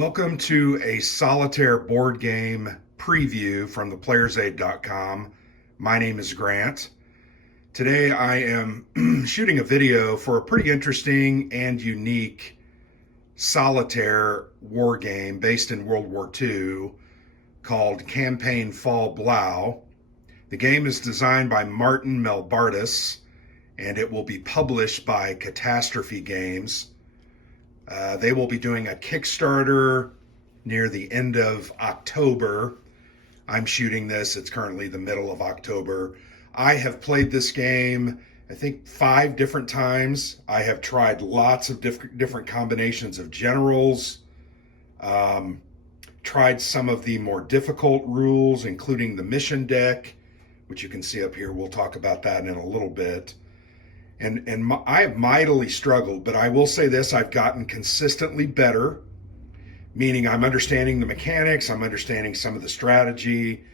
Welcome to a solitaire board game preview from theplayersaid.com. My name is Grant. Today I am shooting a video for a pretty interesting and unique solitaire war game based in World War II called Campaign Fall Blau. The game is designed by Martin Melbardis and it will be published by Catastrophe Games. They will be doing a Kickstarter near the end of October. I'm shooting this, it's currently the middle of October. I have played this game, I think 5 different times. I have tried lots of different combinations of generals, tried some of the more difficult rules, including the mission deck, which you can see up here. We'll talk about that in a little bit. I have mightily struggled, but I will say this, I've gotten consistently better, meaning I'm understanding the mechanics, I'm understanding some of the strategy,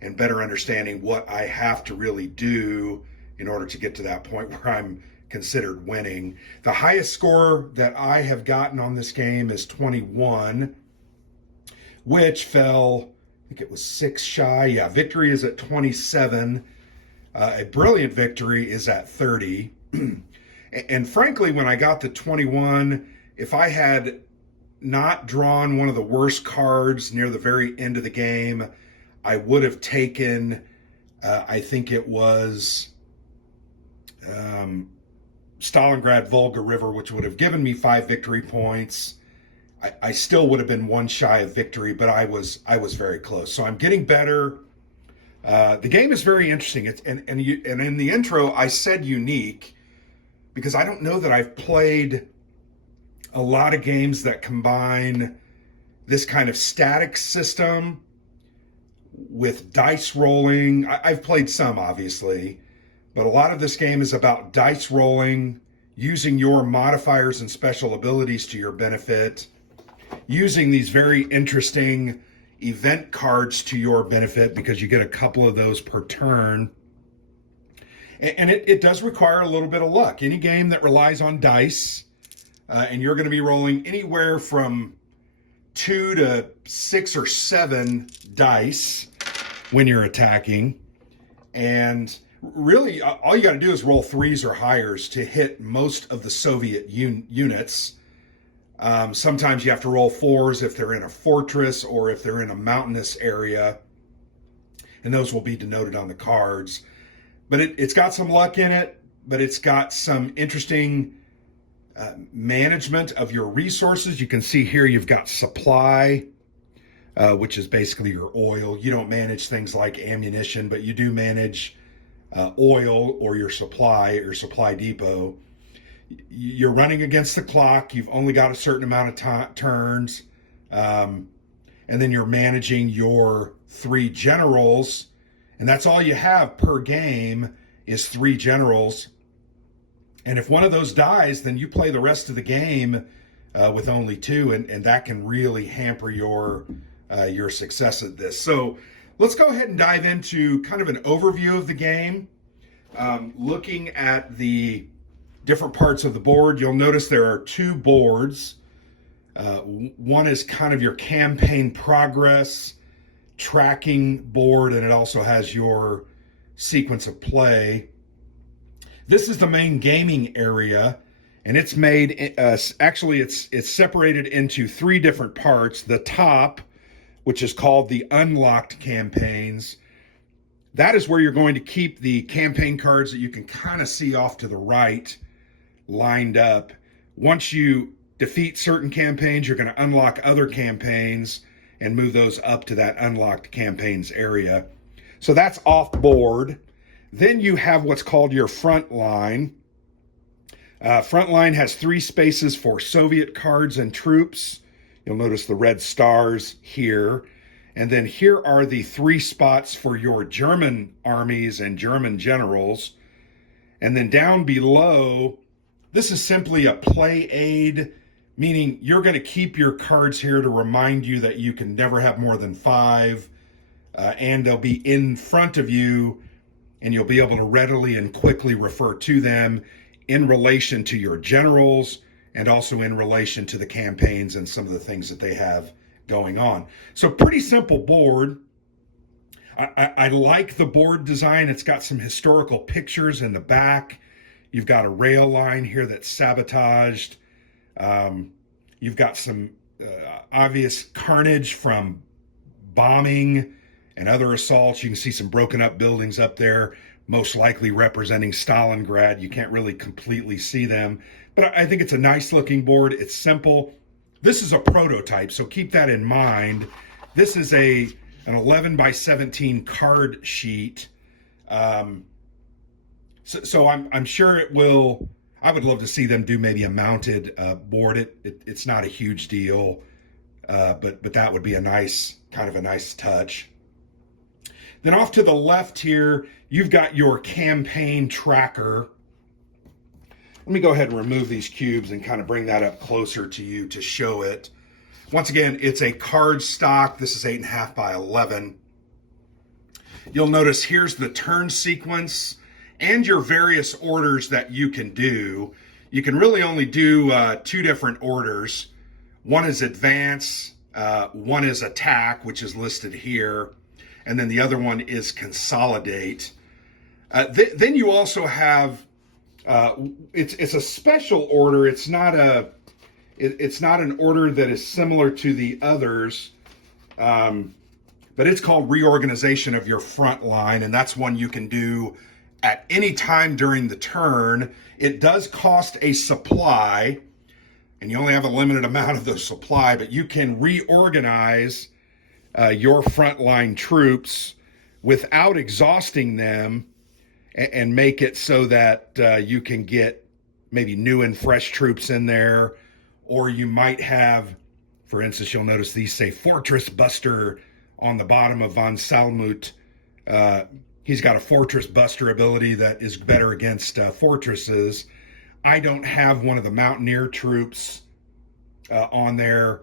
and better understanding what I have to really do in order to get to that point where I'm considered winning. The highest score that I have gotten on this game is 21, which fell, I think it was 6 shy. Yeah, victory is at 27. A brilliant victory is at 30. And frankly, when I got to 21, if I had not drawn one of the worst cards near the very end of the game, I would have taken, I think it was Stalingrad Volga River, which would have given me 5 victory points. I still would have been 1 shy of victory, but I was very close. So I'm getting better. The game is very interesting. And in the intro, I said unique because I don't know that I've played a lot of games that combine this kind of static system with dice rolling. I've played some, obviously, but a lot of this game is about dice rolling, using your modifiers and special abilities to your benefit, using these very interesting event cards to your benefit because you get a couple of those per turn. And it does require a little bit of luck. Any game that relies on dice, and you're going to be rolling anywhere from 2 to 6 or 7 dice when you're attacking. And really, all you got to do is roll 3s or higher to hit most of the Soviet units. Sometimes you have to roll 4s if they're in a fortress or if they're in a mountainous area, and those will be denoted on the cards. But it's got some luck in it, but it's got some interesting management of your resources. You can see here you've got supply, which is basically your oil. You don't manage things like ammunition, but you do manage oil or your supply depot. You're running against the clock. You've only got a certain amount of turns. And then you're managing your 3 generals. And that's all you have per game is 3 generals. And if one of those dies, then you play the rest of the game with only 2. And that can really hamper your success at this. So let's go ahead and dive into kind of an overview of the game. Looking at the different parts of the board, you'll notice there are 2 boards. One is kind of your campaign progress tracking board, and it also has your sequence of play. This is the main gaming area, and it's made, actually it's separated into 3 different parts. The top, which is called the unlocked campaigns, that is where you're going to keep the campaign cards that you can kind of see off to the right lined up. Once you defeat certain campaigns, you're going to unlock other campaigns and move those up to that unlocked campaigns area. So that's off board. Then you have what's called your front line. Front line has 3 spaces for Soviet cards and troops. You'll notice the red stars here. And then here are the 3 spots for your German armies and German generals. And then down below, this is simply a play aid, meaning you're going to keep your cards here to remind you that you can never have more than 5, and they'll be in front of you, and you'll be able to readily and quickly refer to them in relation to your generals and also in relation to the campaigns and some of the things that they have going on. So pretty simple board. I like the board design. It's got some historical pictures in the back. You've got a rail line here that's sabotaged. You've got some obvious carnage from bombing and other assaults. You can see some broken up buildings up there, most likely representing Stalingrad. You can't really completely see them, but I think it's a nice looking board. It's simple. This is a prototype, so keep that in mind. This is an 11 by 17 card sheet. So I'm sure it will. I would love to see them do maybe a mounted board. It's not a huge deal, but that would be a nice touch. Then off to the left here, you've got your campaign tracker. Let me go ahead and remove these cubes and kind of bring that up closer to you to show it. Once again, it's a card stock. This is 8.5 by 11. You'll notice here's the turn sequence and your various orders that you can do. You can really only do two different orders. One is advance, one is attack, which is listed here, and then the other one is consolidate. Then you also have, it's a special order. It's not an order that is similar to the others, but it's called reorganization of your front line, and that's one you can do at any time during the turn. It does cost a supply, and you only have a limited amount of the supply, but you can reorganize your frontline troops without exhausting them and make it so that you can get maybe new and fresh troops in there. Or you might have, for instance, you'll notice these say Fortress Buster on the bottom of von Salmut. He's got a Fortress Buster ability that is better against fortresses. I don't have one of the Mountaineer troops on there.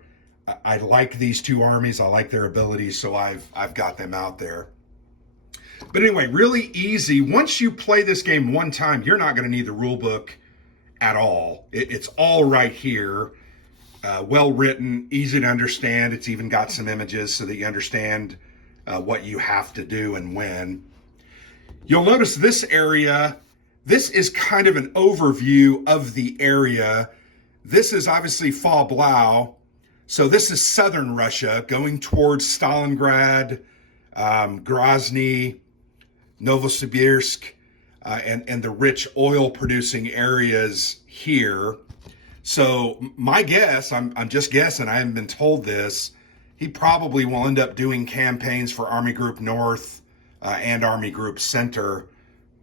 I like these two armies. I like their abilities, so I've got them out there. But anyway, really easy. Once you play this game one time, you're not going to need the rule book at all. It's all right here. Well written, easy to understand. It's even got some images so that you understand what you have to do and when. You'll notice this area, this is kind of an overview of the area. This is obviously Fall Blau. So this is southern Russia going towards Stalingrad, Grozny, Novosibirsk, and the rich oil producing areas here. So my guess, I'm just guessing, I haven't been told this, he probably will end up doing campaigns for Army Group North and Army Group Center,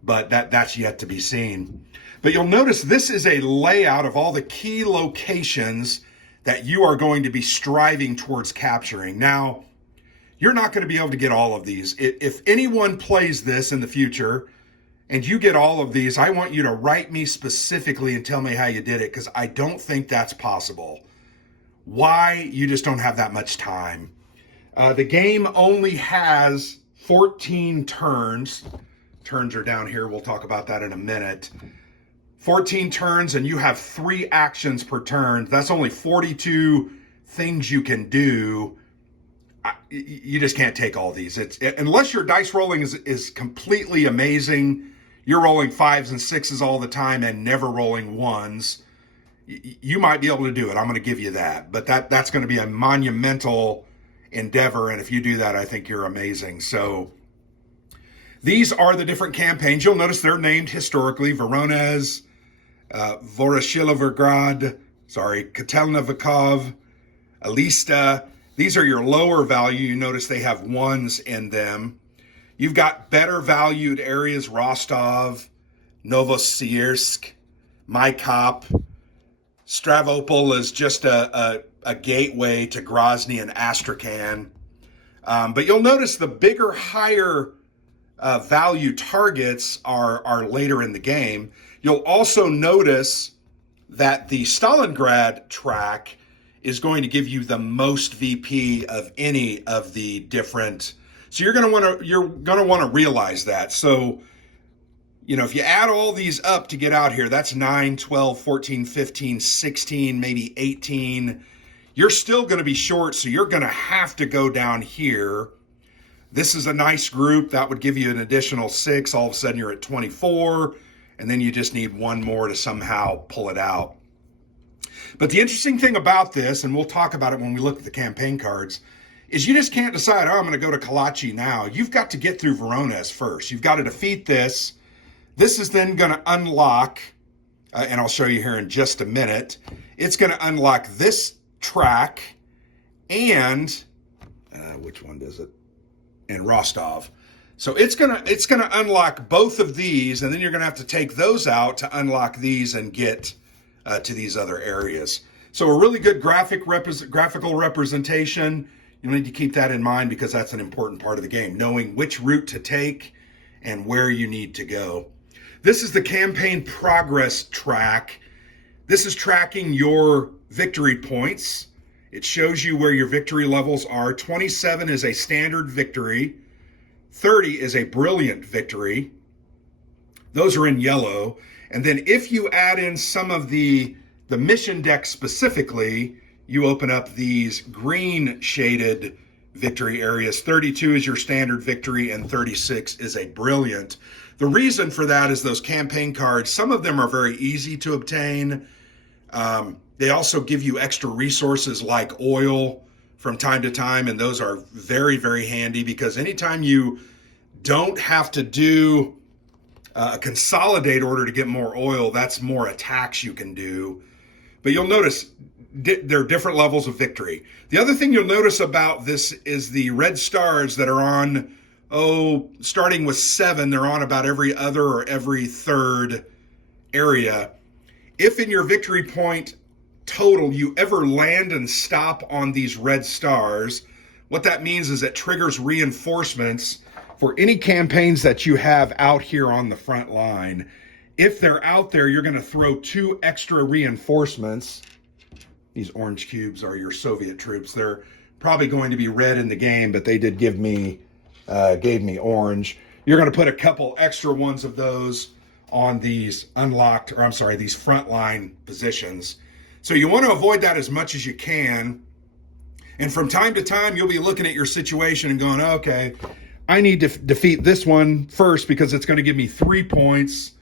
but that's yet to be seen. But you'll notice this is a layout of all the key locations that you are going to be striving towards capturing. Now, you're not going to be able to get all of these. If anyone plays this in the future and you get all of these, I want you to write me specifically and tell me how you did it, because I don't think that's possible. Why? You just don't have that much time. The game only has 14 turns. Turns are down here. We'll talk about that in a minute. 14 turns, and you have 3 actions per turn. That's only 42 things you can do. You just can't take all these. Unless your dice rolling is completely amazing, you're rolling 5s and 6s all the time and never rolling 1s, you might be able to do it. I'm going to give you that. But that's going to be a monumental endeavor, and if you do that, I think you're amazing. So these are the different campaigns. You'll notice they're named historically: Voronezh, Voroshilovergrad, Kotelnivikov, Alista. These are your lower value. You notice they have 1s in them. You've got better valued areas: Rostov, Novosibirsk, Maikop. Stavropol is just a gateway to Grozny and Astrakhan. But you'll notice the bigger, higher value targets are later in the game. You'll also notice that the Stalingrad track is going to give you the most VP of any of the different. So you're going to want to realize that. So You know, if you add all these up to get out here, that's 9, 12, 14, 15, 16, maybe 18. You're still going to be short, so you're going to have to go down here. This is a nice group. That would give you an additional 6. All of a sudden, you're at 24, and then you just need one more to somehow pull it out. But the interesting thing about this, and we'll talk about it when we look at the campaign cards, is you just can't decide, oh, I'm going to go to Kalachi now. You've got to get through Voronezh first. You've got to defeat this. This is then going to unlock, and I'll show you here in just a minute, it's going to unlock this track and, which one does it? And Rostov. So it's gonna unlock both of these, and then you're gonna have to take those out to unlock these and get to these other areas. So a really good graphical representation. You need to keep that in mind because that's an important part of the game, knowing which route to take and where you need to go. This is the campaign progress track. This is tracking your victory points. It shows you where your victory levels are. 27 is a standard victory. 30 is a brilliant victory. Those are in yellow. And then if you add in some of the mission deck specifically, you open up these green shaded victory areas. 32 is your standard victory and 36 is a brilliant. The reason for that is those campaign cards, some of them are very easy to obtain. They also give you extra resources like oil from time to time, and those are very, very handy because anytime you don't have to do a consolidate order to get more oil, that's more attacks you can do. But you'll notice there are different levels of victory. The other thing you'll notice about this is the red stars that are on, starting with 7, they're on about every other or every third area. If in your victory point total you ever land and stop on these red stars, what that means is it triggers reinforcements for any campaigns that you have out here on the front line. If they're out there, you're going to throw 2 extra reinforcements. These orange cubes are your Soviet troops. They're probably going to be red in the game, but they did gave me orange. You're going to put a couple extra ones of those on these these frontline positions. So you want to avoid that as much as you can. And from time to time, you'll be looking at your situation and going, okay, I need to defeat this one first because it's going to give me 3 points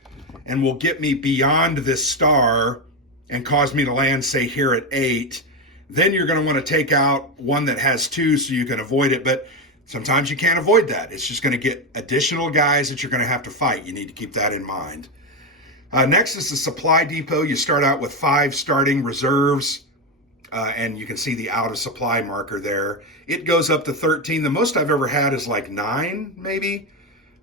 and will get me beyond this star and cause me to land, say, here at 8. Then you're going to want to take out one that has 2 so you can avoid it. But sometimes you can't avoid that. It's just going to get additional guys that you're going to have to fight. You need to keep that in mind. Next is the supply depot. You start out with 5 starting reserves, and you can see the out of supply marker there. It goes up to 13. The most I've ever had is like 9, maybe.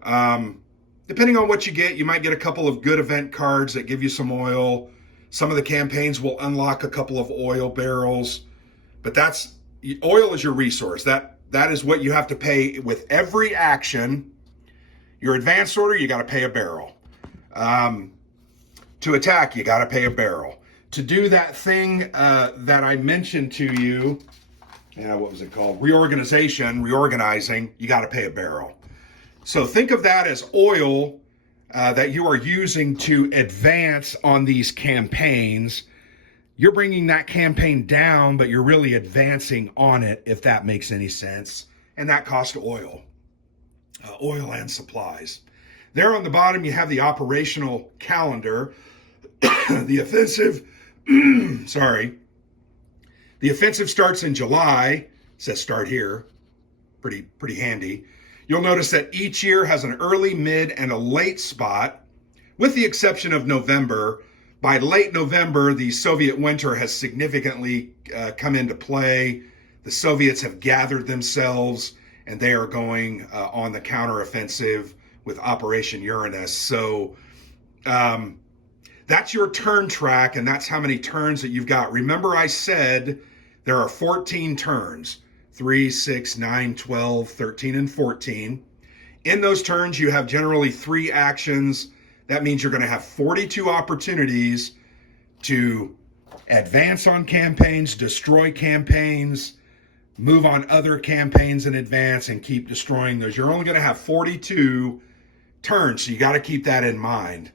Depending on what you get, you might get a couple of good event cards that give you some oil. Some of the campaigns will unlock a couple of oil barrels, but oil is your resource. That is what you have to pay with every action. Your advanced order, you got to pay a barrel. To attack, you got to pay a barrel. To do that thing that I mentioned to you, what was it called? Reorganizing, you got to pay a barrel. So think of that as oil that you are using to advance on these campaigns. You're bringing that campaign down, but you're really advancing on it, if that makes any sense. And that costs oil and supplies. There on the bottom, you have the operational calendar. The offensive, the offensive starts in July. It says start here. Pretty handy. You'll notice that each year has an early, mid, and a late spot, with the exception of November. By late November, the Soviet winter has significantly come into play. The Soviets have gathered themselves, and they are going on the counteroffensive with Operation Uranus. So that's your turn track, and that's how many turns that you've got. Remember I said there are 14 turns. 3, 6, 9, 12, 13, and 14. In those turns, you have generally 3 actions. That means you're going to have 42 opportunities to advance on campaigns, destroy campaigns, move on other campaigns in advance, and keep destroying those. You're only going to have 42 turns, so you got to keep that in mind.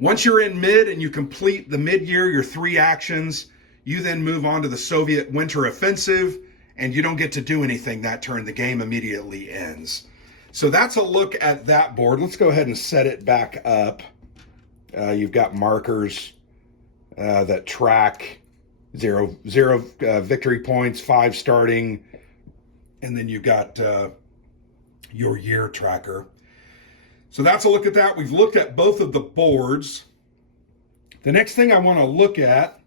Once you're in mid and you complete the mid-year, your 3 actions, you then move on to the Soviet Winter Offensive, and you don't get to do anything that turn. The game immediately ends. So that's a look at that board. Let's go ahead and set it back up. You've got markers that track zero victory points, 5 starting, and then you've got your year tracker. So that's a look at that. We've looked at both of the boards. The next thing I want to look at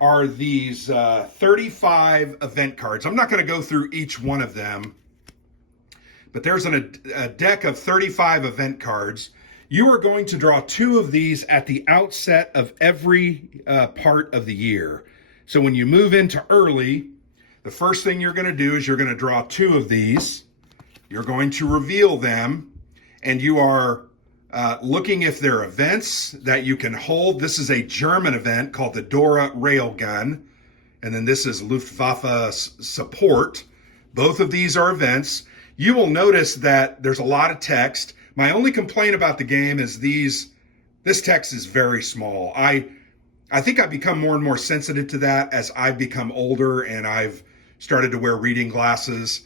are these 35 event cards. I'm not going to go through each one of them, but there's a deck of 35 event cards. You are going to draw 2 of these at the outset of every part of the year. So when you move into early, the first thing you're going to do is you're going to draw 2 of these. You're going to reveal them, and you are looking if they're events that you can hold. This is a German event called the Dora Railgun, and then this is Luftwaffe support. Both of these are events. You will notice that there's a lot of text. My only complaint about the game is this text is very small. I think I've become more and more sensitive to that as I've become older and I've started to wear reading glasses.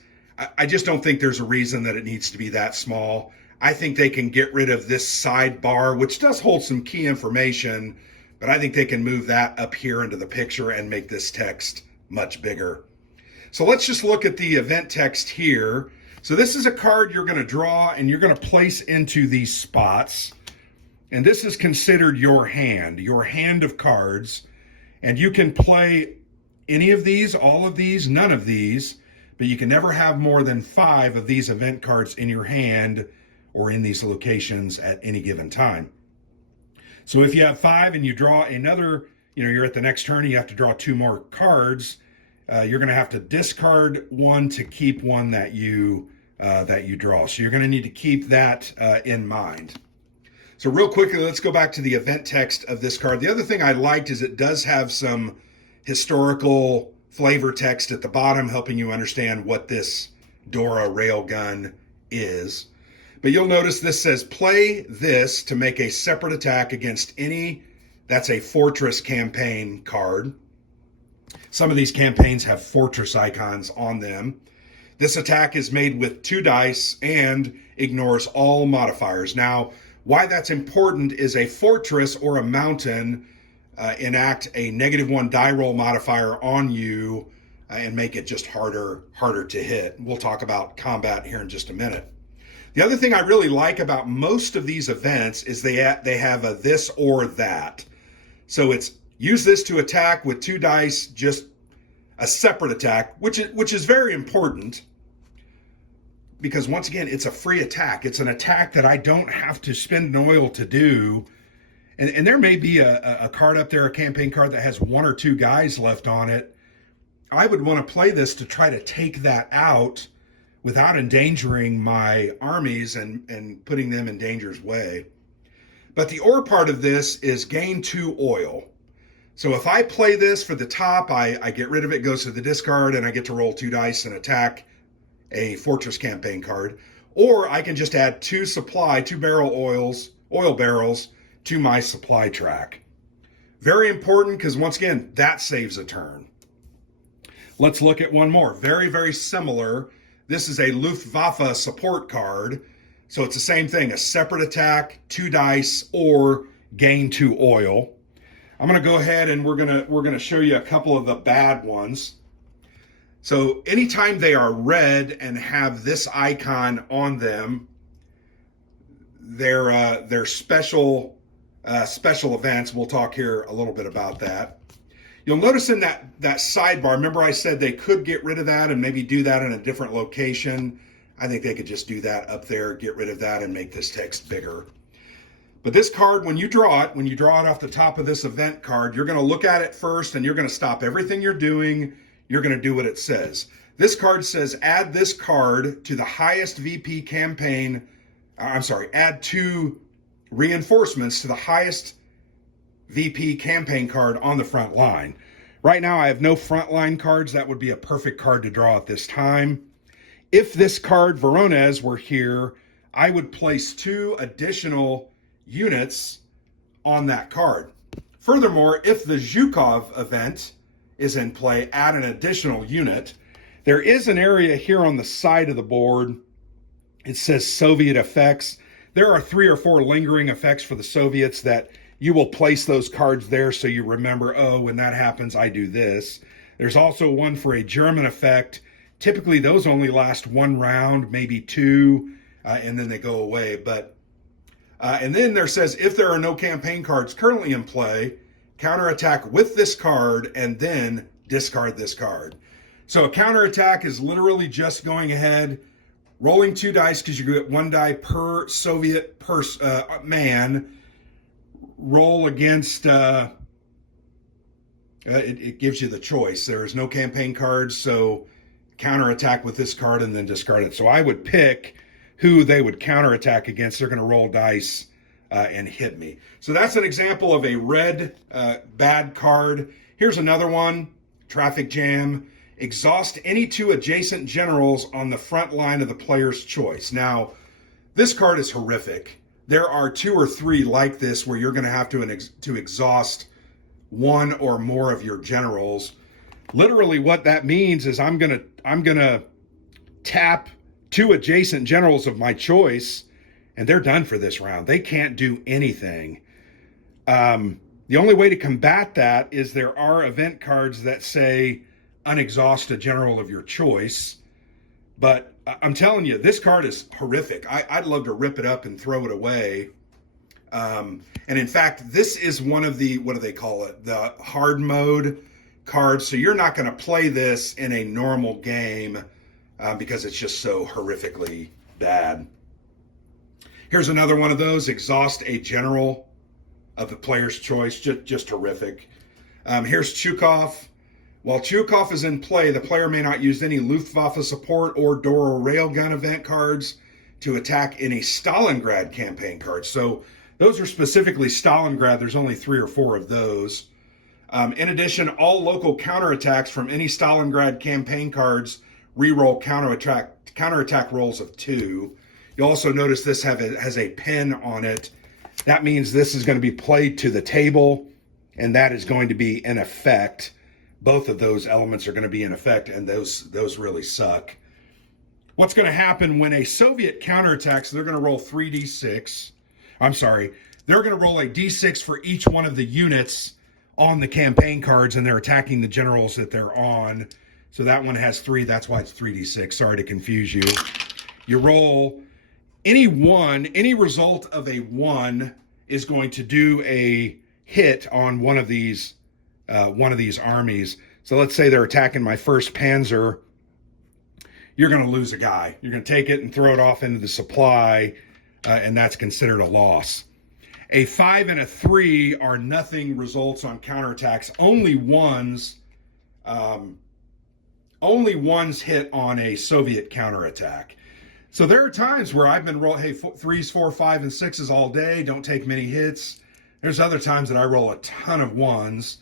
I just don't think there's a reason that it needs to be that small. I think they can get rid of this sidebar, which does hold some key information, but I think they can move that up here into the picture and make this text much bigger. So let's just look at the event text here. So this is a card you're going to draw and you're going to place into these spots. And this is considered your hand of cards. And you can play any of these, all of these, none of these, but you can never have more than 5 of these event cards in your hand or in these locations at any given time. So if you have 5 and you draw another, you're at the next turn and you have to draw 2 more cards, you're going to have to discard 1 to keep 1 that you draw. So you're going to need to keep that in mind. So real quickly, let's go back to the event text of this card. The other thing I liked is it does have some historical flavor text at the bottom, helping you understand what this Dora Railgun is. But you'll notice this says, play this to make a separate attack against any, that's a fortress campaign card. Some of these campaigns have fortress icons on them. This attack is made with 2 dice and ignores all modifiers. Now, why that's important is a fortress or a mountain enact a -1 die roll modifier on you and make it just harder to hit. We'll talk about combat here in just a minute. The other thing I really like about most of these events is they have a this or that. So it's use this to attack with 2 dice, just a separate attack, which is very important because once again, it's a free attack. It's an attack that I don't have to spend an oil to do. And there may be a card up there, a campaign card that has 1 or 2 guys left on it. I would want to play this to try to take that out without endangering my armies and putting them in danger's way. But the or part of this is gain 2 oil. So if I play this for the top, I get rid of it, goes to the discard, and I get to roll 2 dice and attack a fortress campaign card. Or I can just add 2 oil barrels to my supply track. Very important because once again, that saves a turn. Let's look at one more. Very, very similar. This is a Luftwaffe support card. So it's the same thing, a separate attack, 2 dice, or gain 2 oil. I'm going to go ahead and we're going to show you a couple of the bad ones. So anytime they are red and have this icon on them, they're special events. We'll talk here a little bit about that. You'll notice in that sidebar, remember I said they could get rid of that and maybe do that in a different location. I think they could just do that up there, get rid of that and make this text bigger. But this card, when you draw it off the top of this event card, you're going to look at it first and you're going to stop everything you're doing. You're going to do what it says. This card says add this card to the highest VP campaign. Add 2 reinforcements to the highest VP campaign card on the front line. Right now, I have no frontline cards. That would be a perfect card to draw at this time. If this card, Voronezh, were here, I would place 2 additional units on that card. Furthermore, if the Zhukov event is in play, add an additional unit. There is an area here on the side of the board. It says Soviet effects. There are 3 or 4 lingering effects for the Soviets that you will place those cards there so you remember, oh, when that happens, I do this. There's also one for a German effect. Typically, those only last 1 round, maybe 2, and then they go away. And then there says, if there are no campaign cards currently in play, counterattack with this card and then discard this card. So a counterattack is literally just going ahead, rolling 2 dice because you get 1 die per Soviet man. Roll against, it gives you the choice. There is no campaign cards, so counterattack with this card and then discard it. So I would pick who they would counterattack against. They're going to roll dice and hit me. So that's an example of a red bad card. Here's another one, traffic jam. Exhaust any 2 adjacent generals on the front line of the player's choice. Now, this card is horrific. There are 2 or 3 like this where you're going to have to exhaust 1 or more of your generals. Literally what that means is I'm going to tap 2 adjacent generals of my choice, and they're done for this round. They can't do anything. The only way to combat that is there are event cards that say unexhaust a general of your choice. But I'm telling you, this card is horrific. I'd love to rip it up and throw it away. And in fact, this is one of the, what do they call it? The hard mode cards. So you're not going to play this in a normal game because it's just so horrifically bad. Here's another one of those. Exhaust a general of the player's choice. Just horrific. Here's Chukov. While Chukov is in play, the player may not use any Luftwaffe support or Doro railgun event cards to attack any Stalingrad campaign cards. So those are specifically Stalingrad. There's only 3 or 4 of those. In addition, all local counterattacks from any Stalingrad campaign cards reroll counterattack rolls of 2. You'll also notice this has a pin on it. That means this is going to be played to the table, and that is going to be in effect. Both of those elements are going to be in effect, and those really suck. What's going to happen when a Soviet counterattacks, they're going to roll 3d6. I'm sorry. They're going to roll a d6 for each one of the units on the campaign cards, and they're attacking the generals that they're on. So that one has 3. That's why it's 3d6. Sorry to confuse you. You roll any result of a 1 is going to do a hit on one of these armies. So let's say they're attacking my 1st Panzer. You're going to lose a guy. You're going to take it and throw it off into the supply, and that's considered a loss. A 5 and a 3 are nothing results on counterattacks. Only ones hit on a Soviet counterattack. So there are times where I've been rolling, hey, 3s, 4, 5, and 6s all day. Don't take many hits. There's other times that I roll a ton of 1s.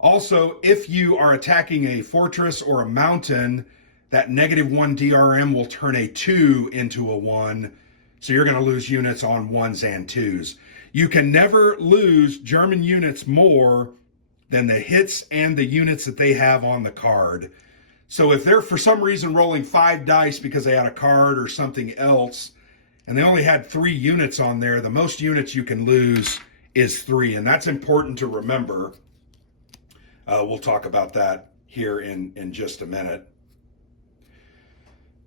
Also, if you are attacking a fortress or a mountain, that -1 DRM will turn a 2 into a 1. So you're going to lose units on 1s and 2s. You can never lose German units more than the hits and the units that they have on the card. So if they're for some reason rolling 5 dice because they had a card or something else, and they only had 3 units on there, the most units you can lose is 3. And that's important to remember. We'll talk about that here in just a minute.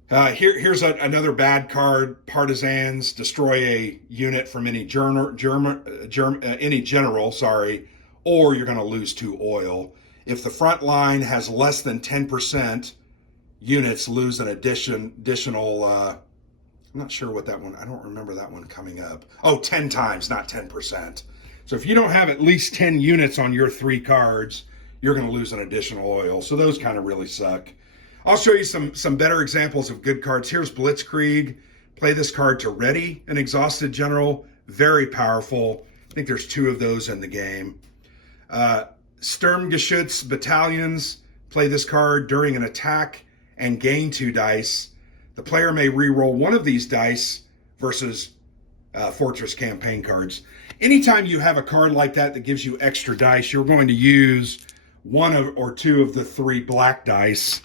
Here's another bad card. Partisans destroy a unit from any general, or you're going to lose 2 oil. If the front line has less than 10%, units lose an additional. I'm not sure what that one. I don't remember that one coming up. Oh, 10 times, not 10%. So if you don't have at least 10 units on your 3 cards, you're going to lose an additional oil. So those kind of really suck. I'll show you some better examples of good cards. Here's Blitzkrieg. Play this card to ready an exhausted general. Very powerful. I think there's 2 of those in the game. Sturmgeschütz battalions. Play this card during an attack and gain 2 dice. The player may re-roll one of these dice versus Fortress campaign cards. Anytime you have a card like that that gives you extra dice, you're going to use one or two of the three black dice.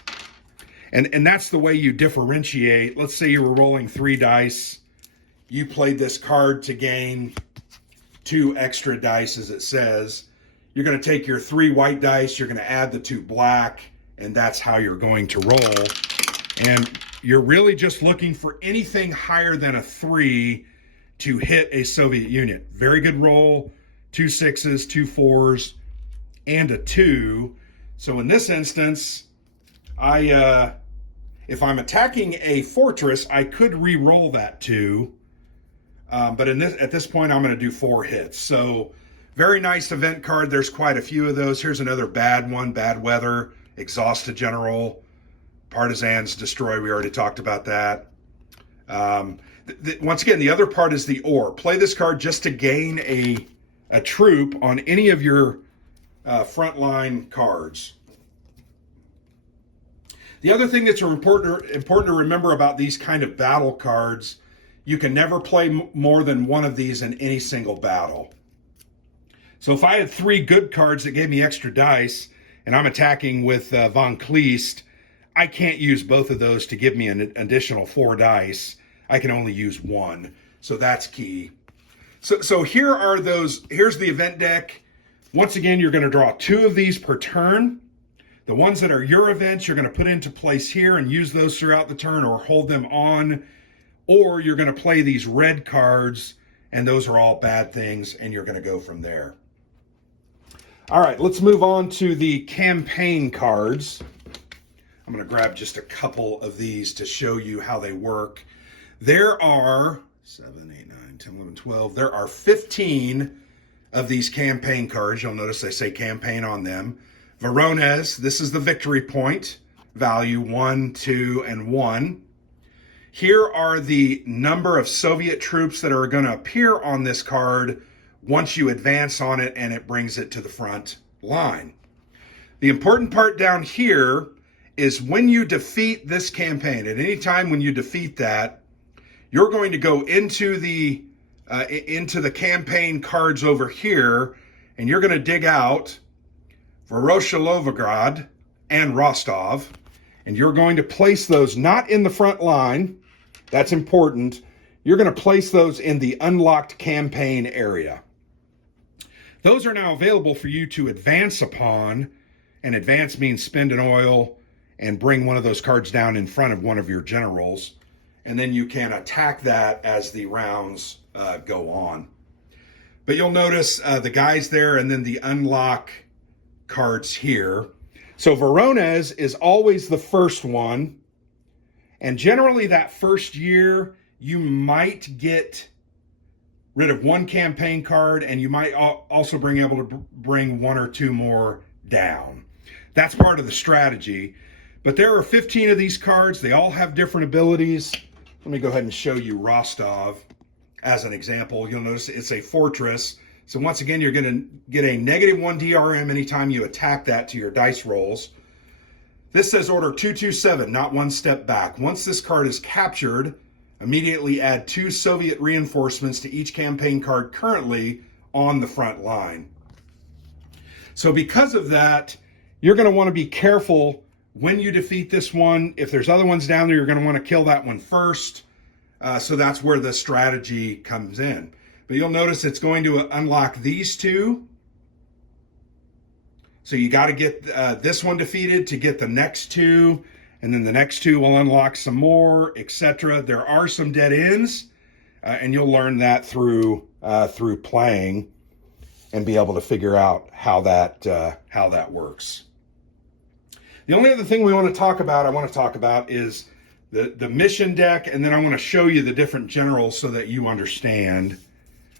And that's the way you differentiate. Let's say you were rolling 3 dice. You played this card to gain 2 extra dice, as it says. You're going to take your 3 white dice, you're going to add the 2 black, and that's how you're going to roll. And you're really just looking for anything higher than a 3 to hit a Soviet Union. Very good roll, 2 6s, 2 4s, and a 2. So in this instance, if I'm attacking a fortress, I could re-roll that 2. But at this point, I'm going to do 4 hits. So very nice event card. There's quite a few of those. Here's another bad one, Bad Weather, Exhaust a General, Partisans Destroy. We already talked about that. Once again, the other part is the ore. Play this card just to gain a troop on any of your frontline cards. The other thing that's important to remember about these kind of battle cards, you can never play more than one of these in any single battle. So if I had 3 good cards that gave me extra dice, and I'm attacking with Von Kleist, I can't use both of those to give me an additional 4 dice. I can only use 1. So that's key. So here's the event deck. Once again, you're going to draw 2 of these per turn. The ones that are your events, you're going to put into place here and use those throughout the turn or hold them on. Or you're going to play these red cards, and those are all bad things, and you're going to go from there. All right, let's move on to the campaign cards. I'm going to grab just a couple of these to show you how they work. There are 7, 8, 9, 10, 11, 12. There are 15 of these campaign cards. You'll notice they say campaign on them. Voronezh, this is the victory point value, 1, 2, and 1. Here are the number of Soviet troops that are going to appear on this card once you advance on it and it brings it to the front line. The important part down here is when you defeat this campaign, at any time when you defeat that, you're going to go into the campaign cards over here, and you're going to dig out Voroshilovgrad and Rostov, and you're going to place those not in the front line. That's important. You're going to place those in the unlocked campaign area. Those are now available for you to advance upon, and advance means spend an oil and bring one of those cards down in front of one of your generals, and then you can attack that as the rounds go on. But you'll notice the guys there and then the unlock cards here. So Voronezh is always the first one, and generally that first year you might get rid of 1 campaign card, and you might also able to bring 1 or 2 more down. That's part of the strategy. But there are 15 of these cards. They all have different abilities. Let me go ahead and show you Rostov as an example. You'll notice it's a fortress. So once again, you're going to get a -1 DRM anytime you attack that to your dice rolls. This says order 227, not 1 step back. Once this card is captured, immediately add 2 Soviet reinforcements to each campaign card currently on the front line. So because of that, you're going to want to be careful when you defeat this one. If there's other ones down there, you're going to want to kill that one first. So that's where the strategy comes in. But you'll notice it's going to unlock these 2. So you got to get this one defeated to get the next 2. And then the next 2 will unlock some more, etc. There are some dead ends, and you'll learn that through playing and be able to figure out how that works. The only other thing I want to talk about is the mission deck, and then I want to show you the different generals so that you understand.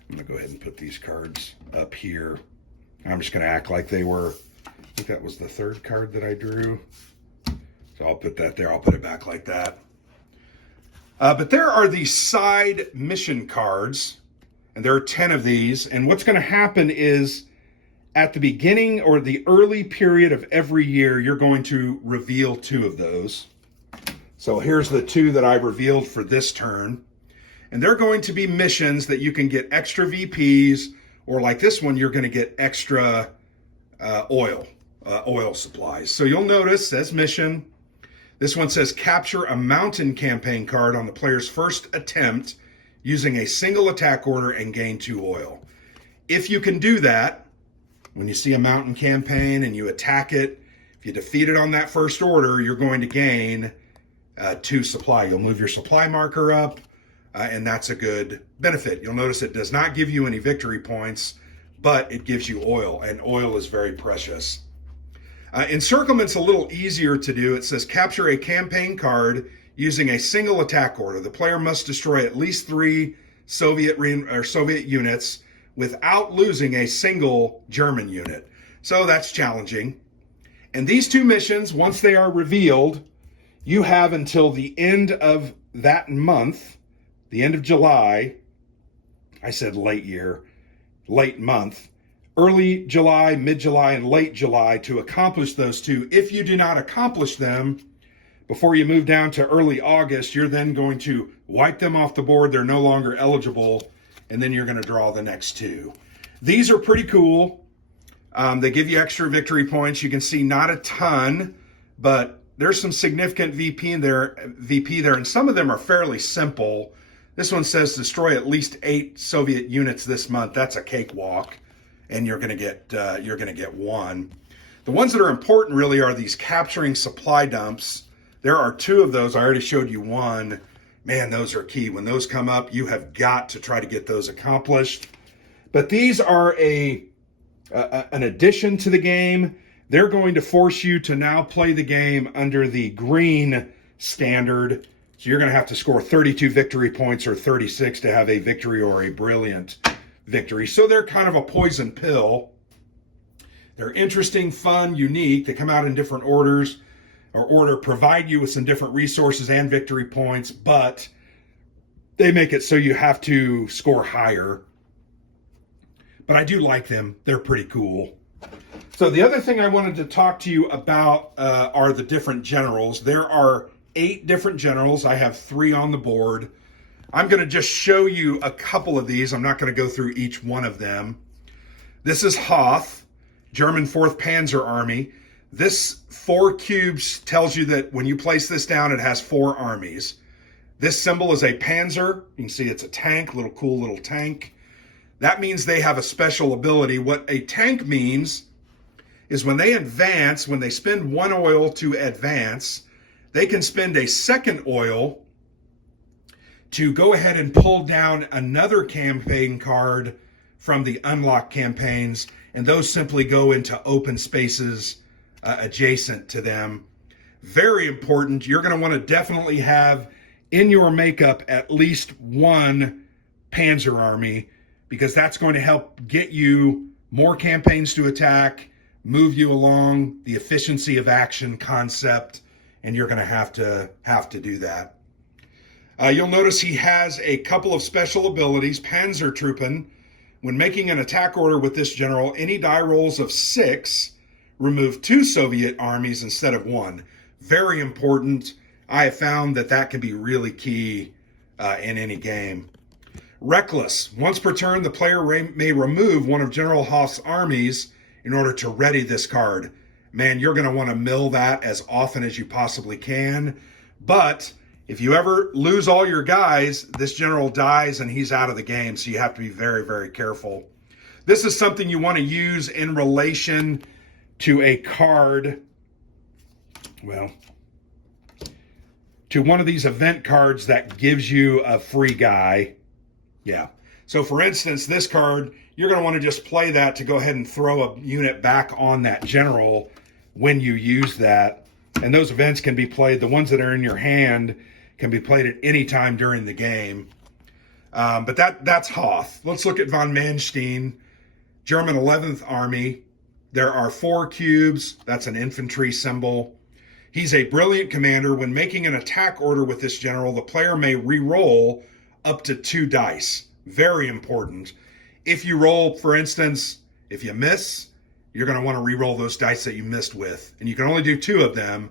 I'm going to go ahead and put these cards up here. I'm just going to act like they were, I think that was the 3rd card that I drew. So I'll put that there. I'll put it back like that. But there are these side mission cards, and there are 10 of these. And what's going to happen is at the beginning or the early period of every year, you're going to reveal 2 of those. So here's the 2 that I revealed for this turn. And they're going to be missions that you can get extra VPs, or like this one, you're going to get extra oil supplies. So you'll notice, says mission. This one says capture a mountain campaign card on the player's first attempt using a single attack order and gain 2 oil. If you can do that, when you see a mountain campaign and you attack it, if you defeat it on that first order, you're going to gain 2 supply. You'll move your supply marker up, and that's a good benefit. You'll notice it does not give you any victory points, but it gives you oil, and oil is very precious. Encirclement's a little easier to do. It says capture a campaign card using a single attack order. The player must destroy at least 3 Soviet units without losing a single German unit. So that's challenging. And these 2 missions, once they are revealed, you have until the end of that month, the end of July. I said late month. Early July, mid-July, and late July to accomplish those 2. If you do not accomplish them before you move down to early August, you're then going to wipe them off the board. They're no longer eligible, and then you're going to draw the next 2. These are pretty cool. They give you extra victory points. You can see not a ton, but there's some significant VP there, and some of them are fairly simple. This one says destroy at least 8 Soviet units this month. That's a cakewalk. And you're going to get 1. The ones that are important really are these capturing supply dumps. There are 2 of those. I already showed you 1. Man, those are key. When those come up, you have got to try to get those accomplished. But these are an addition to the game. They're going to force you to now play the game under the green standard. So you're going to have to score 32 victory points or 36 to have a victory or a brilliant victory. So they're kind of a poison pill. They're interesting, fun, unique. They come out in different orders, or provide you with some different resources and victory points, but they make it so you have to score higher. But I do like them. They're pretty cool. So the other thing I wanted to talk to you about are the different generals. There are 8 different generals. I have 3 on the board. I'm going to just show you a couple of these. I'm not going to go through each one of them. This is Hoth, German 4th Panzer Army. This 4 cubes tells you that when you place this down, it has 4 armies. This symbol is a Panzer. You can see it's a tank, cool little tank. That means they have a special ability. What a tank means is when they advance, when they spend 1 oil to advance, they can spend a second oil to go ahead and pull down another campaign card from the unlock campaigns, and those simply go into open spaces adjacent to them. Very important. You're going to want to definitely have in your makeup at least 1 Panzer Army, because that's going to help get you more campaigns to attack, move you along the efficiency of action concept, and you're going to have to do that. You'll notice he has a couple of special abilities. Panzertruppen. When making an attack order with this general, any die rolls of 6 remove 2 Soviet armies instead of 1. Very important. I have found that can be really key in any game. Reckless. Once per turn, the player may remove one of General Hoth's armies in order to ready this card. Man, you're going to want to mill that as often as you possibly can. But if you ever lose all your guys, this general dies and he's out of the game, so you have to be very, very careful. This is something you want to use in relation to a card, to one of these event cards that gives you a free guy. Yeah. So for instance, this card, you're going to want to just play that to go ahead and throw a unit back on that general when you use that. And those events can be played, the ones that are in your hand can be played at any time during the game. But that's Hoth. Let's look at von Manstein, German 11th Army. There are 4 cubes. That's an infantry symbol. He's a brilliant commander. When making an attack order with this general, the player may re-roll up to 2 dice. Very important. If you roll, for instance, if you miss, you're going to want to re-roll those dice that you missed with. And you can only do 2 of them.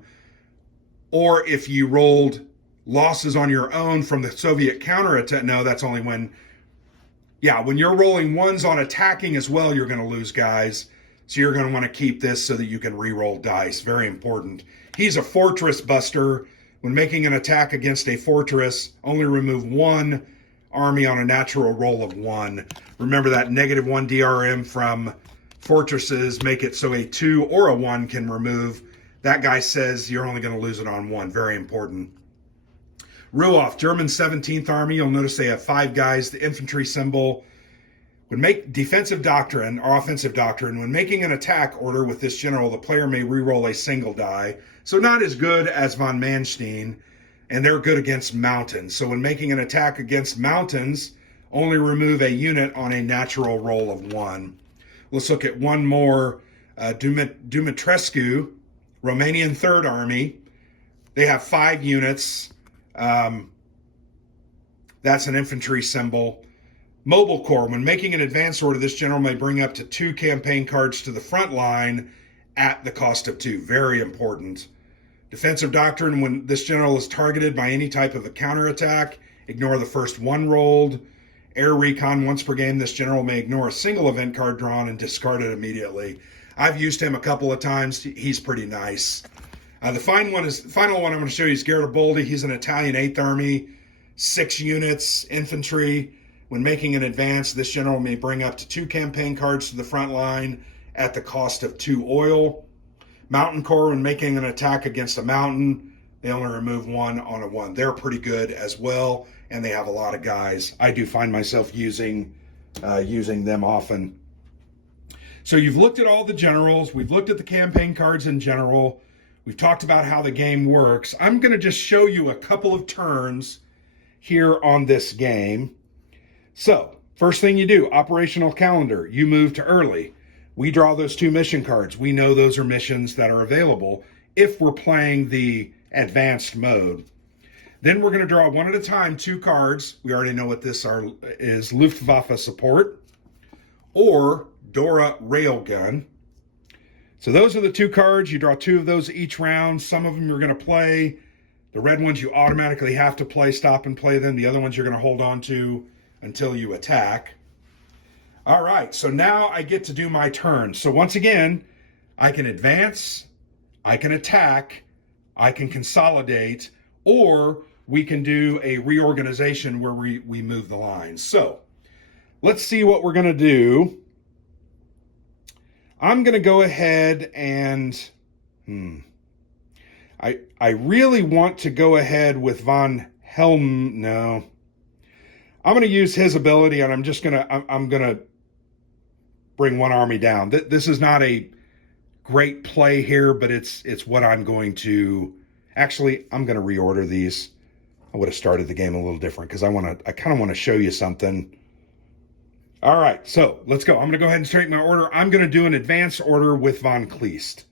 Or if you rolled losses on your own from the Soviet counterattack. No, that's only when, yeah, when you're rolling ones on attacking as well, you're going to lose guys. So you're going to want to keep this so that you can re-roll dice. Very important. He's a fortress buster. When making an attack against a fortress, only remove one army on a natural roll of 1. Remember that -1 DRM from fortresses make it so a 2 or a 1 can remove. That guy says you're only going to lose it on 1. Very important. Ruoff, German 17th Army. You'll notice they have 5 guys. The infantry symbol. When make defensive doctrine or offensive doctrine, when making an attack order with this general, the player may re-roll a single die. So not as good as von Manstein, and they're good against mountains. So when making an attack against mountains, only remove a unit on a natural roll of 1. Let's look at one more. Dumitrescu, Romanian 3rd Army. They have 5 units. That's an infantry symbol. Mobile Corps, when making an advance order, this general may bring up to 2 campaign cards to the front line at the cost of 2. Very important. Defensive Doctrine, when this general is targeted by any type of a counterattack, ignore the first 1 rolled. Air Recon, once per game, this general may ignore a single event card drawn and discard it immediately. I've used him a couple of times. He's pretty nice. The final one I'm going to show you is Garibaldi. He's an Italian 8th Army, 6 units, infantry. When making an advance, this general may bring up to 2 campaign cards to the front line at the cost of 2 oil. Mountain Corps, when making an attack against a mountain, they only remove 1 on a 1. They're pretty good as well, and they have a lot of guys. I do find myself using them often. So you've looked at all the generals. We've looked at the campaign cards in general. We've talked about how the game works. I'm going to just show you a couple of turns here on this game. So, first thing you do, operational calendar. You move to early. We draw those 2 mission cards. We know those are missions that are available if we're playing the advanced mode. Then we're going to draw one at a time 2 cards. We already know what this is, Luftwaffe support or Dora railgun. So those are the 2 cards. You draw 2 of those each round. Some of them you're going to play. The red ones you automatically have to play, stop and play them. The other ones you're going to hold on to until you attack. All right, so now I get to do my turn. So once again, I can advance, I can attack, I can consolidate, or we can do a reorganization where we move the lines. So let's see what we're going to do. I'm going to go ahead and I really want to go ahead with von Helm. No, I'm going to use his ability, and I'm going to bring 1 army down. This is not a great play here, but it's what I'm going to. Actually, I'm going to reorder these. I would have started the game a little different because I kind of want to show you something. All right, so let's go. I'm going to go ahead and straighten my order. I'm going to do an advance order with von Kleist.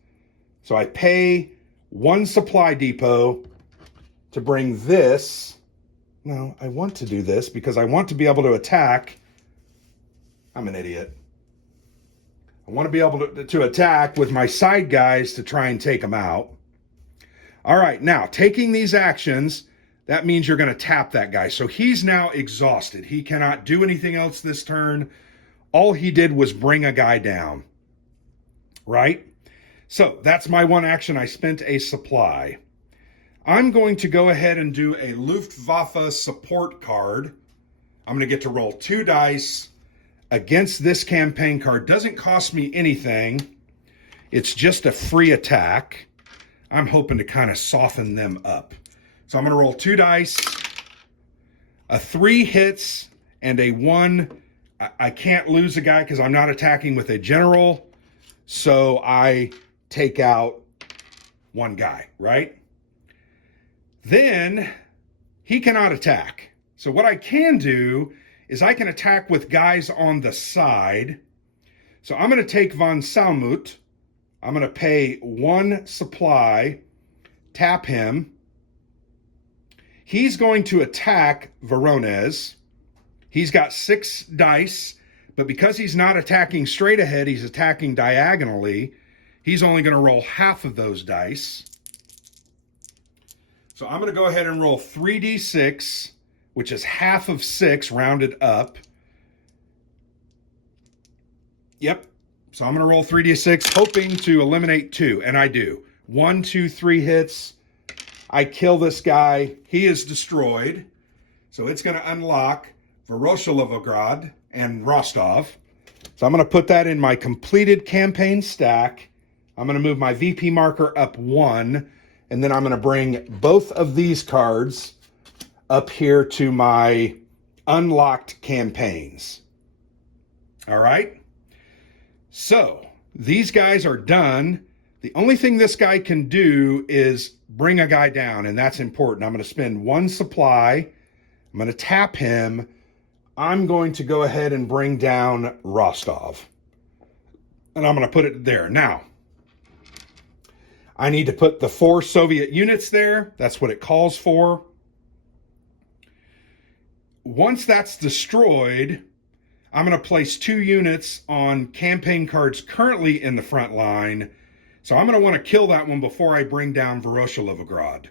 So I pay 1 supply depot to bring this. No, I want to do this because I want to be able to attack. I'm an idiot. I want to be able to attack with my side guys to try and take them out. All right, now taking these actions, that means you're going to tap that guy. So he's now exhausted. He cannot do anything else this turn. All he did was bring a guy down, right? So that's my 1 action. I spent a supply. I'm going to go ahead and do a Luftwaffe support card. I'm going to get to roll 2 dice against this campaign card. Doesn't cost me anything. It's just a free attack. I'm hoping to kind of soften them up. So I'm going to roll 2 dice, a 3 hits, and a 1. I can't lose a guy because I'm not attacking with a general. So I take out 1 guy, right? Then he cannot attack. So what I can do is I can attack with guys on the side. So I'm going to take von Salmut. I'm going to pay 1 supply, tap him. He's going to attack Voronezh. He's got 6 dice, but because he's not attacking straight ahead, he's attacking diagonally. He's only going to roll half of those dice. So I'm going to go ahead and roll 3d6, which is half of 6 rounded up. Yep. So I'm going to roll 3d6, hoping to eliminate 2, and I do. 1, 2, 3 hits. I kill this guy. He is destroyed. So it's going to unlock Voroshilovgrad and Rostov. So I'm going to put that in my completed campaign stack. I'm going to move my VP marker up 1, and then I'm going to bring both of these cards up here to my unlocked campaigns. All right. So these guys are done. The only thing this guy can do is bring a guy down, and that's important. I'm going to spend 1 supply. I'm going to tap him. I'm going to go ahead and bring down Rostov. And I'm going to put it there. Now, I need to put the 4 Soviet units there. That's what it calls for. Once that's destroyed, I'm going to place 2 units on campaign cards currently in the front line. So I'm going to want to kill that one before I bring down Voroshilovgrad.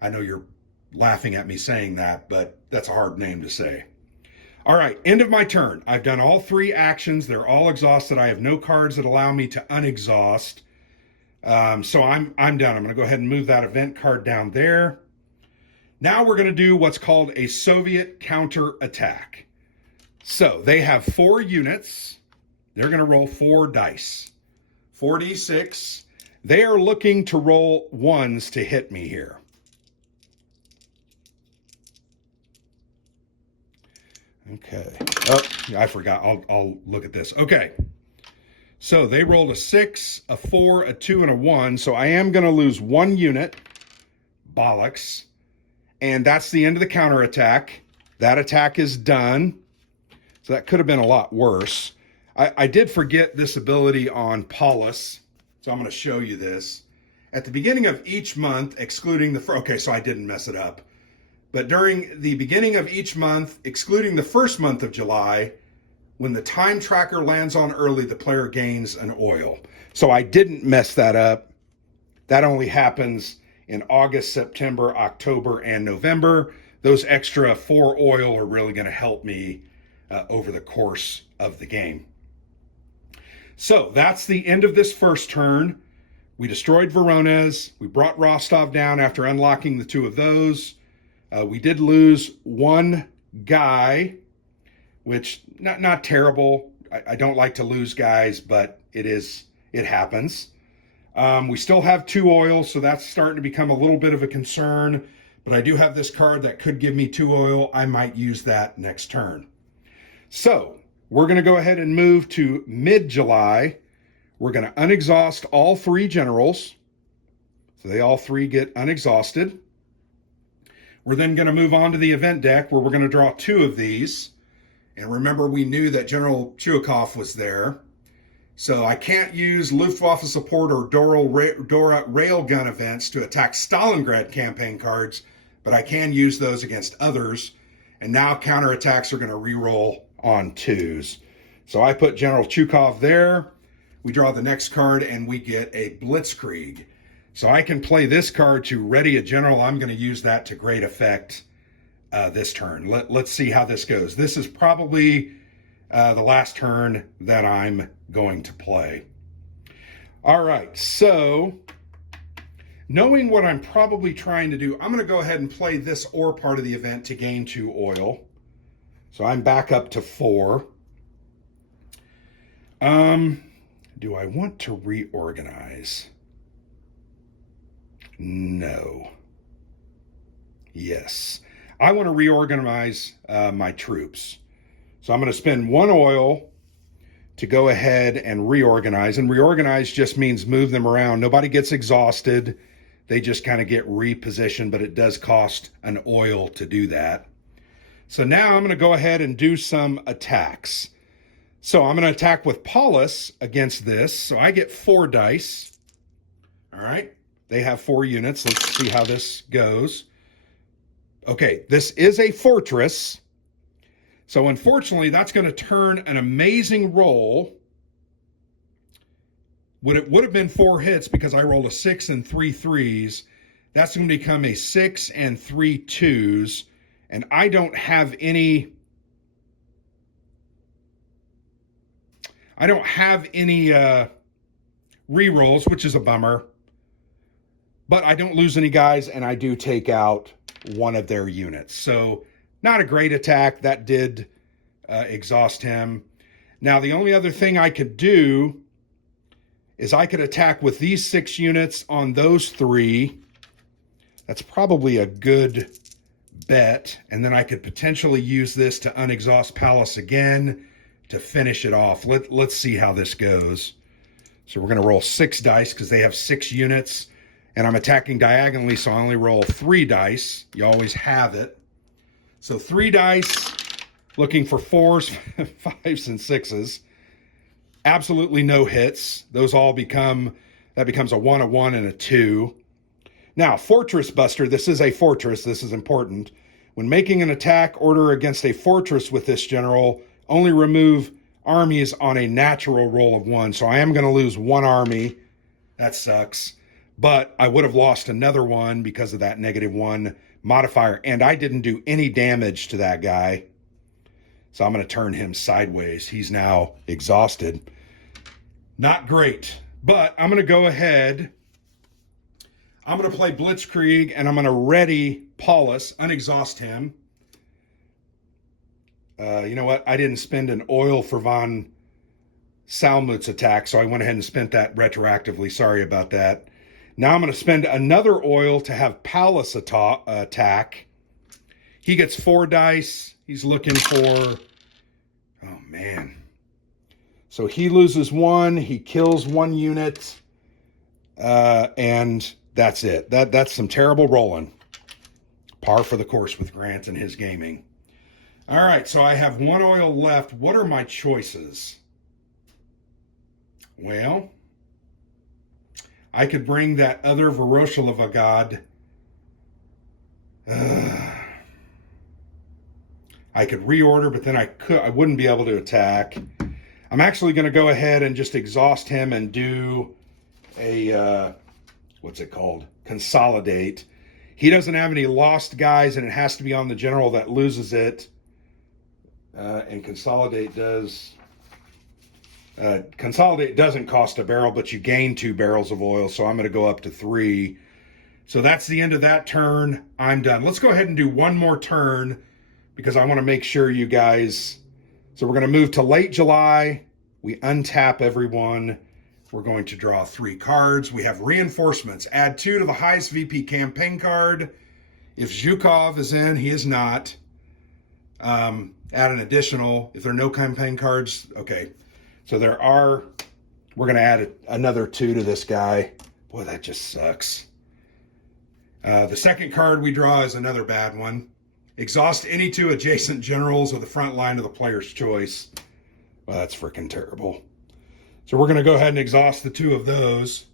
I know you're laughing at me saying that, but that's a hard name to say. All right, end of my turn. I've done all 3 actions. They're all exhausted. I have no cards that allow me to unexhaust. So I'm done. I'm going to go ahead and move that event card down there. Now we're going to do what's called a Soviet counterattack. So they have 4 units. They're going to roll 4 dice. 4d6. They are looking to roll 1s to hit me here. Okay. Oh, I forgot. I'll look at this. Okay. So they rolled a 6, a 4, a 2, and a 1. So I am going to lose 1 unit. Bollocks. And that's the end of the counterattack. That attack is done. So that could have been a lot worse. I did forget this ability on Paulus. So I'm going to show you this. At the beginning of each month, excluding the... Okay, so I didn't mess it up. But during the beginning of each month, excluding the first month of July, when the time tracker lands on early, the player gains an oil. So I didn't mess that up. That only happens in August, September, October, and November. Those extra 4 oil are really going to help me over the course of the game. So that's the end of this first turn. We destroyed Voronezh. We brought Rostov down after unlocking the 2 of those. We did lose 1 guy, which not terrible. I don't like to lose guys, but it happens. We still have 2 oil, so that's starting to become a little bit of a concern. But I do have this card that could give me 2 oil. I might use that next turn. So we're going to go ahead and move to mid-July. We're going to unexhaust all 3 generals. So they all 3 get unexhausted. We're then going to move on to the event deck where we're going to draw 2 of these. And remember, we knew that General Chuikov was there. So I can't use Luftwaffe support or Dora railgun events to attack Stalingrad campaign cards, but I can use those against others. And now counterattacks are going to reroll on 2s. So I put General Chuikov there. We draw the next card and we get a Blitzkrieg. So I can play this card to ready a general. I'm going to use that to great effect this turn. Let's see how this goes. This is probably the last turn that I'm going to play. All right, so knowing what I'm probably trying to do, I'm going to go ahead and play this ore part of the event to gain 2 oil. So I'm back up to 4. Do I want to reorganize? No. Yes. I want to reorganize my troops. So I'm going to spend 1 oil to go ahead and reorganize. And reorganize just means move them around. Nobody gets exhausted. They just kind of get repositioned, but it does cost an oil to do that. So now I'm going to go ahead and do some attacks. So I'm going to attack with Paulus against this. So I get 4 dice. All right. They have 4 units. Let's see how this goes. Okay, this is a fortress. So unfortunately, that's going to turn an amazing roll. It would have been 4 hits because I rolled a 6 and 3 3s. That's going to become a 6 and 3 twos. And I don't have any re-rolls, which is a bummer. But I don't lose any guys, and I do take out one of their units. So not a great attack. That did exhaust him. Now, the only other thing I could do is I could attack with these 6 units on those 3. That's probably a good bet. And then I could potentially use this to unexhaust Palace again to finish it off. Let's see how this goes. So we're going to roll 6 dice because they have 6 units. And I'm attacking diagonally, so I only roll 3 dice. You always have it. So 3 dice, looking for 4s, 5s, and 6s. Absolutely no hits. Those all that becomes a 1, a 1, and a 2. Now, Fortress Buster, this is a fortress. This is important. When making an attack order against a fortress with this general, only remove armies on a natural roll of 1. So I am going to lose 1 army. That sucks. But I would have lost another one because of that -1 modifier. And I didn't do any damage to that guy. So I'm going to turn him sideways. He's now exhausted. Not great. But I'm going to go ahead. I'm going to play Blitzkrieg, and I'm going to ready Paulus, unexhaust him. You know what? I didn't spend an oil for von Salmuth's attack, so I went ahead and spent that retroactively. Sorry about that. Now I'm going to spend another oil to have Palace attack. He gets 4 dice. He's looking for... Oh, man. So he loses 1. He kills 1 unit. And that's it. That's some terrible rolling. Par for the course with Grant and his gaming. All right, so I have 1 oil left. What are my choices? Well, I could bring that other Voroshilova god. I could reorder, but then I wouldn't be able to attack. I'm actually going to go ahead and just exhaust him and do a, what's it called? Consolidate. He doesn't have any lost guys, and it has to be on the general that loses it. And Consolidate does... Consolidate doesn't cost a barrel, but you gain 2 barrels of oil, so I'm going to go up to 3. So that's the end of that turn. I'm done. Let's go ahead and do one more turn because I want to make sure you guys... So we're going to move to late July. We untap everyone. We're going to draw 3 cards. We have reinforcements. Add 2 to the highest VP campaign card. If Zhukov is in, he is not. Add an additional. If there are no campaign cards, okay. So we're going to add another 2 to this guy. Boy, that just sucks. The second card we draw is another bad one. Exhaust any 2 adjacent generals of the front line of the player's choice. Well, that's freaking terrible. So we're going to go ahead and exhaust the 2 of those.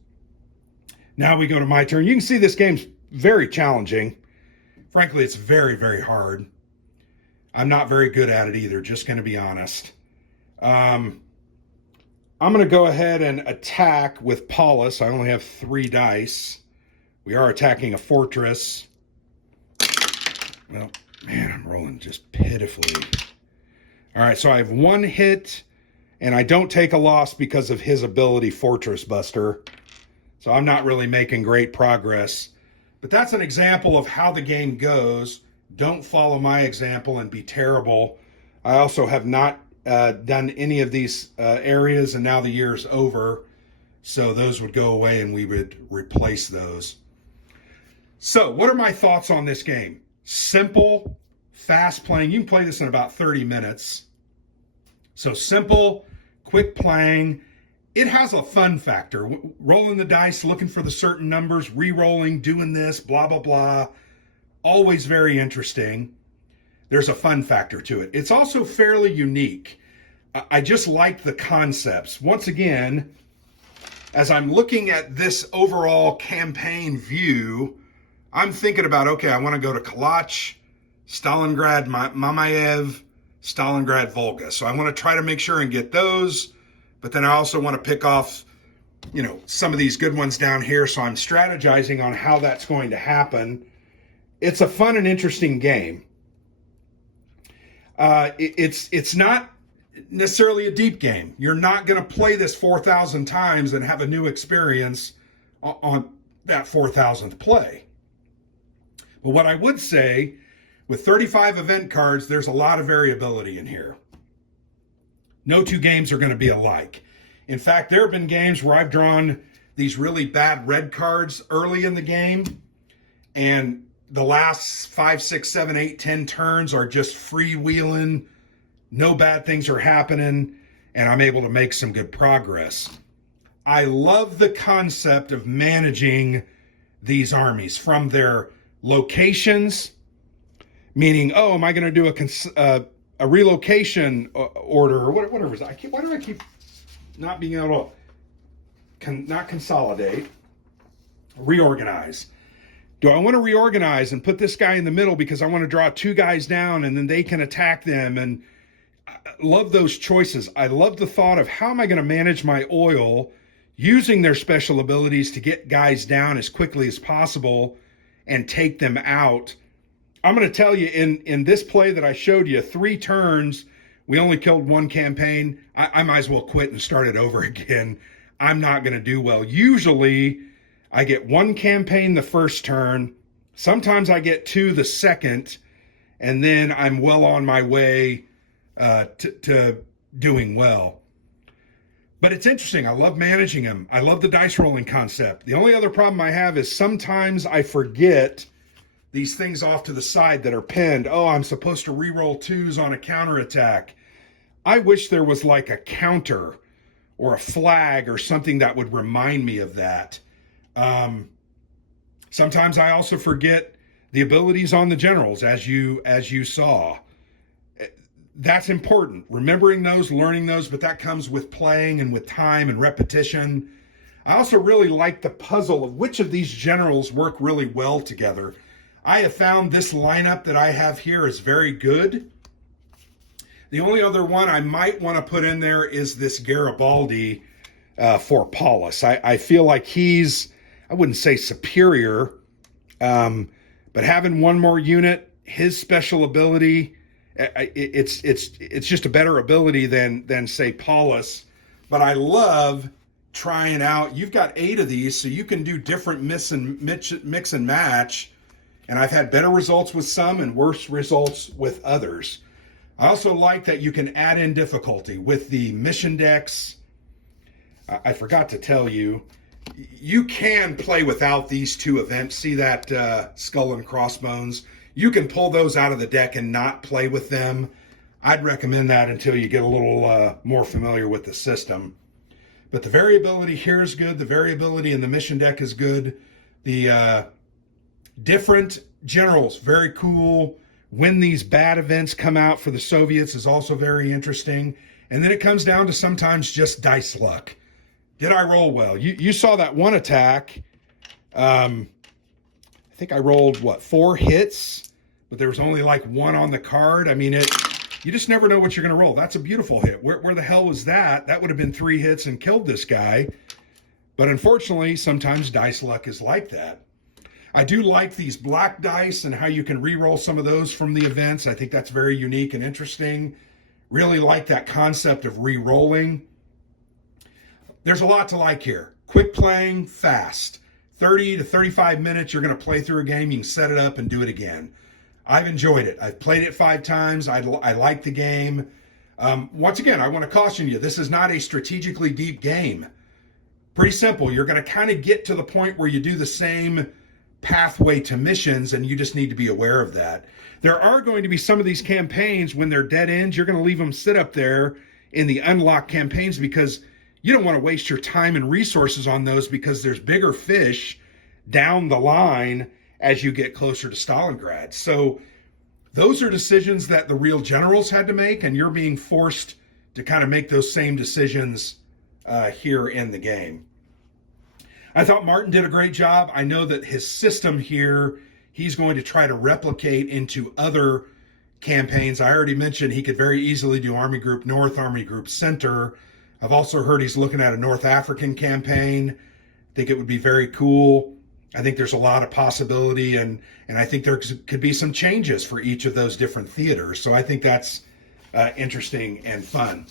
Now we go to my turn. You can see this game's very challenging. Frankly, it's very, very hard. I'm not very good at it either, just going to be honest. I'm going to go ahead and attack with Paulus. I only have 3 dice. We are attacking a fortress. Well, man, I'm rolling just pitifully. All right, so I have 1 hit, and I don't take a loss because of his ability, Fortress Buster. So I'm not really making great progress. But that's an example of how the game goes. Don't follow my example and be terrible. I also have not done any of these areas, and now the year's over, so those would go away and we would replace those. So what are my thoughts on this game? Simple, fast playing. You can play this in about 30 minutes. So simple, quick playing. It has a fun factor. Rolling the dice, looking for the certain numbers, re-rolling, doing this, blah, blah, blah. Always very interesting. There's a fun factor to it. It's also fairly unique. I just like the concepts. Once again, as I'm looking at this overall campaign view, I'm thinking about, okay, I want to go to Kalach, Stalingrad, Mamayev, Stalingrad, Volga. So I want to try to make sure and get those, but then I also want to pick off some of these good ones down here. So I'm strategizing on how that's going to happen. It's a fun and interesting game. It's not necessarily a deep game. You're not going to play this 4,000 times and have a new experience on that 4,000th play. But what I would say, with 35 event cards, there's a lot of variability in here. No two games are going to be alike. In fact, there have been games where I've drawn these really bad red cards early in the game, and the last 5, 6, 7, 8, 10 turns are just freewheeling. No bad things are happening, and I'm able to make some good progress. I love the concept of managing these armies from their locations, meaning, am I going to do a relocation order or whatever. Why do I keep not being able to not consolidate, reorganize? Do I want to reorganize and put this guy in the middle because I want to draw 2 guys down and then they can attack them? And I love those choices. I love the thought of how am I going to manage my oil using their special abilities to get guys down as quickly as possible and take them out. I'm going to tell you, in this play that I showed you, 3 turns, we only killed 1 campaign. I might as well quit and start it over again. I'm not going to do well. Usually, I get 1 campaign the first turn. Sometimes I get 2 the second, and then I'm well on my way to doing well. But it's interesting. I love managing them. I love the dice rolling concept. The only other problem I have is sometimes I forget these things off to the side that are pinned. I'm supposed to re-roll 2s on a counterattack. I wish there was like a counter or a flag or something that would remind me of that. Sometimes I also forget the abilities on the generals, as you saw. That's important. Remembering those, learning those, but that comes with playing and with time and repetition. I also really like the puzzle of which of these generals work really well together. I have found this lineup that I have here is very good. The only other one I might want to put in there is this Garibaldi for Paulus. I feel like he's, I wouldn't say superior, but having one more unit, his special ability, it's just a better ability than say Paulus. But I love trying out. You've got 8 of these, so you can do different mix and match. And I've had better results with some and worse results with others. I also like that you can add in difficulty with the mission decks. I forgot to tell you, you can play without these 2 events. See that skull and crossbones? You can pull those out of the deck and not play with them. I'd recommend that until you get a little more familiar with the system. But the variability here is good. The variability in the mission deck is good. The different generals, very cool. When these bad events come out for the Soviets is also very interesting. And then it comes down to sometimes just dice luck. Did I roll well? You saw that one attack. I think I rolled, 4 hits? But there was only like 1 on the card. I mean, you just never know what you're going to roll. That's a beautiful hit. Where the hell was that? That would have been 3 hits and killed this guy. But unfortunately, sometimes dice luck is like that. I do like these black dice and how you can re-roll some of those from the events. I think that's very unique and interesting. Really like that concept of re-rolling. There's a lot to like here. Quick playing, fast. 30 to 35 minutes, you're going to play through a game. You can set it up and do it again. I've enjoyed it. I've played it 5 times. I like the game. Once again, I want to caution you, this is not a strategically deep game. Pretty simple. You're going to kind of get to the point where you do the same pathway to missions, and you just need to be aware of that. There are going to be some of these campaigns when they're dead ends, you're going to leave them sit up there in the unlocked campaigns because you don't want to waste your time and resources on those because there's bigger fish down the line as you get closer to Stalingrad. So those are decisions that the real generals had to make, and you're being forced to kind of make those same decisions here in the game. I thought Martin did a great job. I know that his system here, he's going to try to replicate into other campaigns. I already mentioned he could very easily do Army Group North, Army Group Center. I've also heard he's looking at a North African campaign. I think it would be very cool. I think there's a lot of possibility, and I think there could be some changes for each of those different theaters. So I think that's interesting and fun.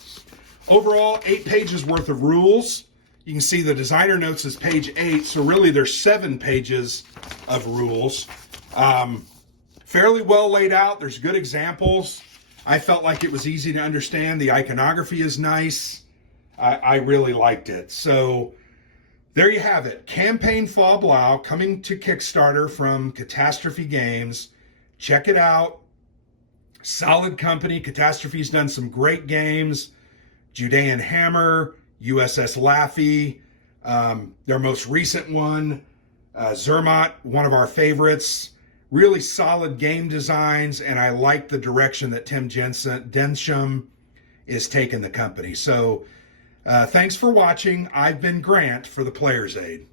Overall, 8 pages worth of rules. You can see the designer notes is page 8, so really there's 7 pages of rules. Fairly well laid out. There's good examples. I felt like it was easy to understand. The iconography is nice. I really liked it. So there you have it. Campaign Fall Blau coming to Kickstarter from Catastrophe Games. Check it out. Solid company. Catastrophe's done some great games. Judean Hammer, USS Laffy, their most recent one, Zermatt, one of our favorites. Really solid game designs, and I like the direction that Tim Densham is taking the company. So thanks for watching. I've been Grant for the Player's Aid.